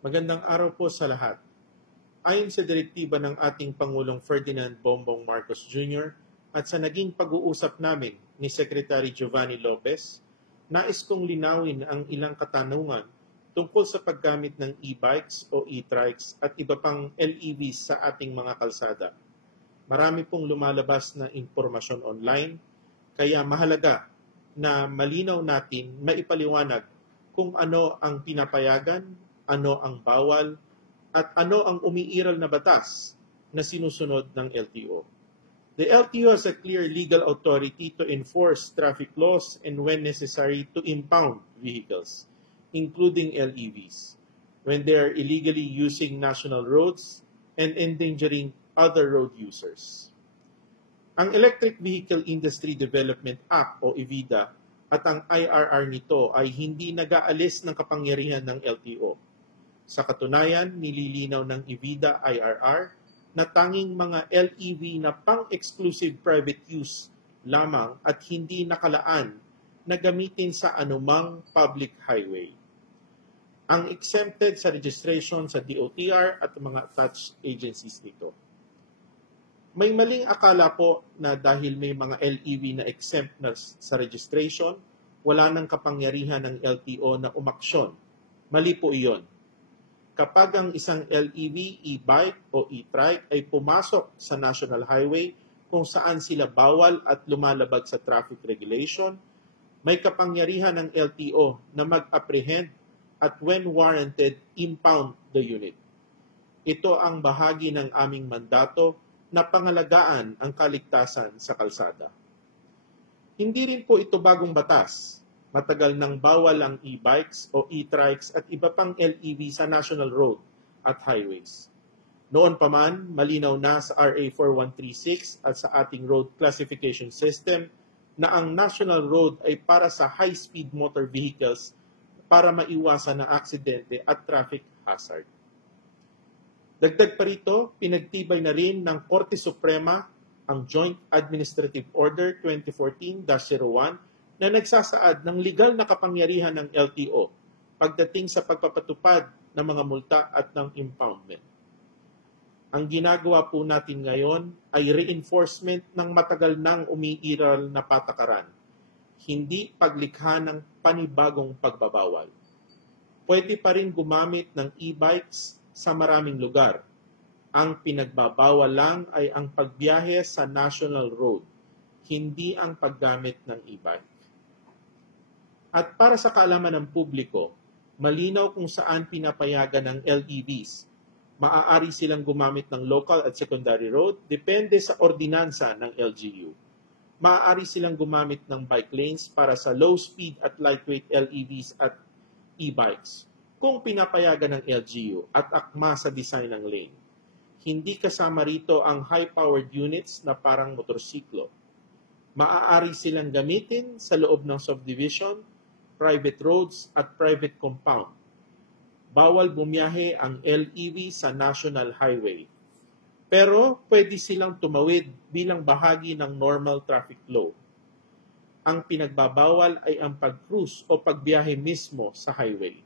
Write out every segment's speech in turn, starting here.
Magandang araw po sa lahat. Ayon sa direktiba ng ating Pangulong Ferdinand Bongbong Marcos Jr. at sa naging pag-uusap namin ni Secretary Giovanni Lopez, nais kong linawin ang ilang katanungan tungkol sa paggamit ng e-bikes o e-trikes at iba pang LEVs sa ating mga kalsada. Marami pong lumalabas na impormasyon online, kaya mahalaga na malinaw natin maipaliwanag kung ano ang pinapayagan, ano ang bawal, at ano ang umiiral na batas na sinusunod ng LTO. The LTO has a clear legal authority to enforce traffic laws and when necessary to impound vehicles, including LEVs, when they are illegally using national roads and endangering other road users. Ang Electric Vehicle Industry Development Act o EVIDA at ang IRR nito ay hindi nag-aalis ng kapangyarihan ng LTO. Sa katunayan, nililinaw ng EVIDA IRR na tanging mga LEV na pang-exclusive private use lamang at hindi nakalaan na gamitin sa anumang public highway. Ang exempted sa registration sa DOTR at mga attached agencies nito. May maling akala po na dahil may mga LEV na exempt na sa registration, wala nang kapangyarihan ng LTO na umaksyon. Mali po iyon. Kapag ang isang LEV, e-bike o e-trike ay pumasok sa national highway kung saan sila bawal at lumalabag sa traffic regulation, may kapangyarihan ng LTO na mag-apprehend at when warranted, impound the unit. Ito ang bahagi ng aming mandato na pangalagaan ang kaligtasan sa kalsada. Hindi rin po ito bagong batas. Matagal nang bawal ang e-bikes o e-trikes at iba pang LEV sa national road at highways. Noon pa man, malinaw na sa RA 4136 at sa ating road classification system na ang national road ay para sa high-speed motor vehicles para maiwasan ang aksidente at traffic hazard. Dagdag pa rito, pinagtibay na rin ng Korte Suprema ang Joint Administrative Order 2014-01 na nagsasaad ng legal na kapangyarihan ng LTO pagdating sa pagpapatupad ng mga multa at ng impoundment. Ang ginagawa po natin ngayon ay reinforcement ng matagal nang umiiral na patakaran, hindi paglikha ng panibagong pagbabawal. Pwede pa rin gumamit ng e-bikes sa maraming lugar. Ang pinagbabawal lang ay ang pagbiyahe sa national road, hindi ang paggamit ng e-bike. At para sa kaalaman ng publiko, malinaw kung saan pinapayagan ng LEVs. Maaari silang gumamit ng local at secondary road, depende sa ordinansa ng LGU. Maaari silang gumamit ng bike lanes para sa low speed at lightweight LEVs at e-bikes, kung pinapayagan ng LGU at akma sa design ng lane. Hindi kasama rito ang high-powered units na parang motorsiklo. Maaari silang gamitin sa loob ng subdivision, private roads at private compound. Bawal bumiyahe ang LEV sa national highway. Pero pwede silang tumawid bilang bahagi ng normal traffic flow. Ang pinagbabawal ay ang pag-cruise o pagbiyahe mismo sa highway,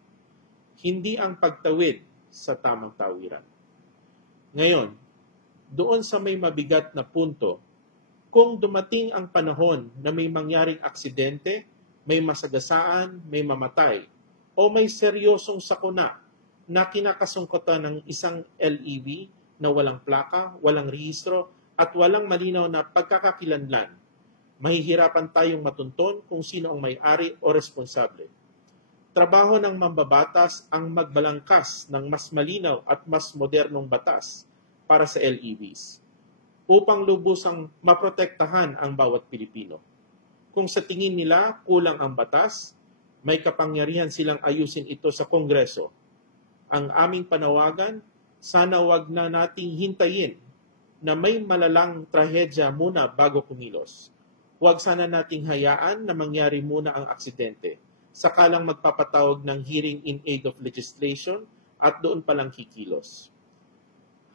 hindi ang pagtawid sa tamang tawiran. Ngayon, doon sa may mabigat na punto, kung dumating ang panahon na may mangyaring aksidente, may masagasaan, may mamatay, o may seryosong sakuna na kinakasungkutan ng isang LEV na walang plaka, walang rehistro, at walang malinaw na pagkakakilanlan, mahihirapan tayong matunton kung sino ang may-ari o responsable. Trabaho ng mambabatas ang magbalangkas ng mas malinaw at mas modernong batas para sa LEVs upang lubusang maprotektahan ang bawat Pilipino. Kung sa tingin nila kulang ang batas, may kapangyarihan silang ayusin ito sa Kongreso. Ang aming panawagan, sana wag na nating hintayin na may malalang trahedya muna bago kumilos. Huwag sana nating hayaan na mangyari muna ang aksidente, sakalang magpapatawag ng hearing in aid of legislation at doon palang kikilos.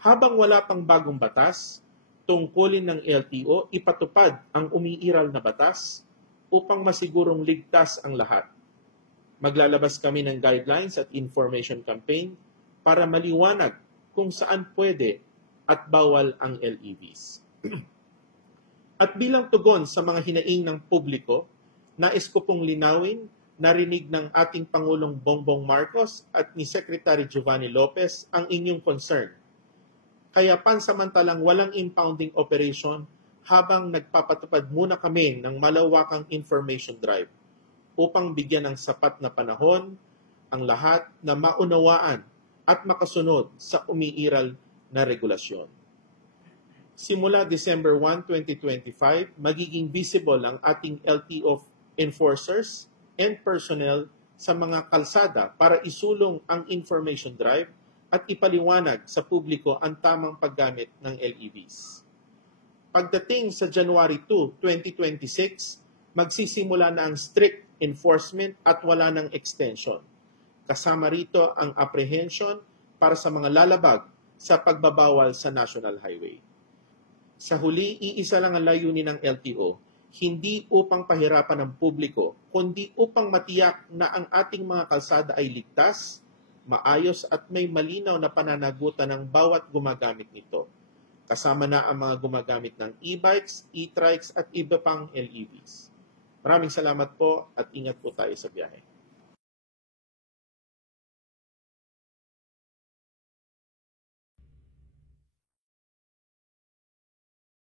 Habang wala pang bagong batas, tungkulin ng LTO ipatupad ang umiiral na batas upang masigurong ligtas ang lahat. Maglalabas kami ng guidelines at information campaign para maliwanag kung saan pwede at bawal ang LEVs. At bilang tugon sa mga hinaing ng publiko, nais ko pong linawin, narinig ng ating Pangulong Bongbong Marcos at ni Secretary Giovanni Lopez ang inyong concern. Kaya pansamantalang walang impounding operation habang nagpapatupad muna kami ng malawakang information drive upang bigyan ng sapat na panahon ang lahat na maunawaan at makasunod sa umiiral na regulasyon. Simula December 1, 2025, magiging visible ang ating LTO enforcers and personnel sa mga kalsada para isulong ang information drive at ipaliwanag sa publiko ang tamang paggamit ng LEVs. Pagdating sa January 2, 2026, magsisimula na ang strict enforcement at wala ng extension. Kasama rito ang apprehension para sa mga lalabag sa pagbabawal sa National Highway. Sa huli, iisa lang ang layunin ng LTO, hindi upang pahirapan ng publiko, kundi upang matiyak na ang ating mga kalsada ay ligtas, maayos at may malinaw na pananagutan ng bawat gumagamit nito. Kasama na ang mga gumagamit ng e-bikes, e-trikes at iba pang LEVs. Maraming salamat po at ingat po tayo sa biyahe.